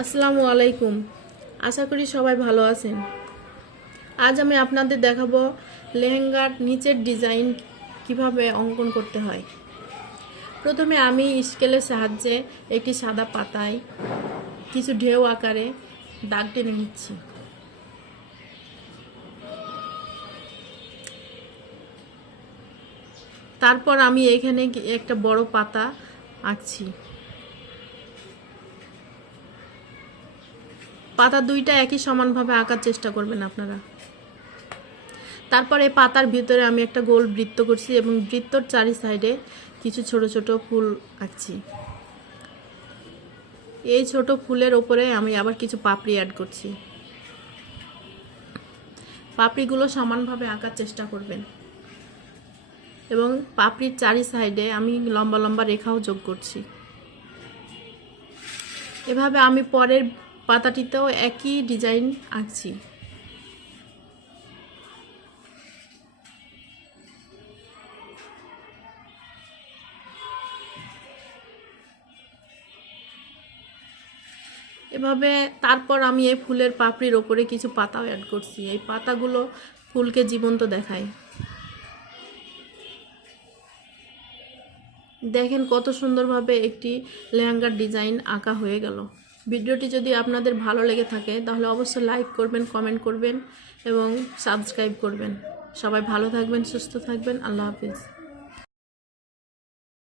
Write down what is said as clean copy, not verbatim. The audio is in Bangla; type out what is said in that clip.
আসসালামু আলাইকুম। আশা করি সবাই ভালো আছেন। আজ আমি আপনাদের দেখাবো লেহেঙ্গার নিচের ডিজাইন কিভাবে অঙ্কন করতে হয়। প্রথমে আমি স্কেলের সাহায্যে একটি সাদা পাতায় কিছু ঢেউ আকারে দাগ টেনে নিচ্ছি। তারপর আমি এখানে একটা বড় পাতা আঁকছি। পাতা দুইটা একই সমানভাবে আঁকার চেষ্টা করবেন আপনারা। তারপর এই পাতার ভিতরে আমি একটা গোল বৃত্ত করছি এবং বৃত্তর চারি সাইডে কিছু ছোট ছোট ফুল আঁকছি। এই ছোট ফুলের ওপরে আমি আবার কিছু পাপড়ি অ্যাড করছি। পাপড়িগুলো সমানভাবে আঁকার চেষ্টা করবেন এবং পাপড়ির চারি সাইডে আমি লম্বা লম্বা রেখাও যোগ করছি। এভাবে আমি পরের পাতাটিতেও একই ডিজাইন আঁকছি। এভাবে তারপর আমি এই ফুলের পাপড়ির ওপরে কিছু পাতাও অ্যাড করছি। এই পাতাগুলো ফুলকে জীবন্ত দেখায়। দেখেন কত সুন্দরভাবে একটি লেহেঙ্গার ডিজাইন আঁকা হয়ে গেল। ভিডিওটি যদি আপনাদের ভালো লেগে থাকে তাহলে অবশ্যই লাইক করবেন, কমেন্ট করবেন এবং সাবস্ক্রাইব করবেন। সবাই ভালো থাকবেন, সুস্থ থাকবেন। আল্লাহ হাফিজ।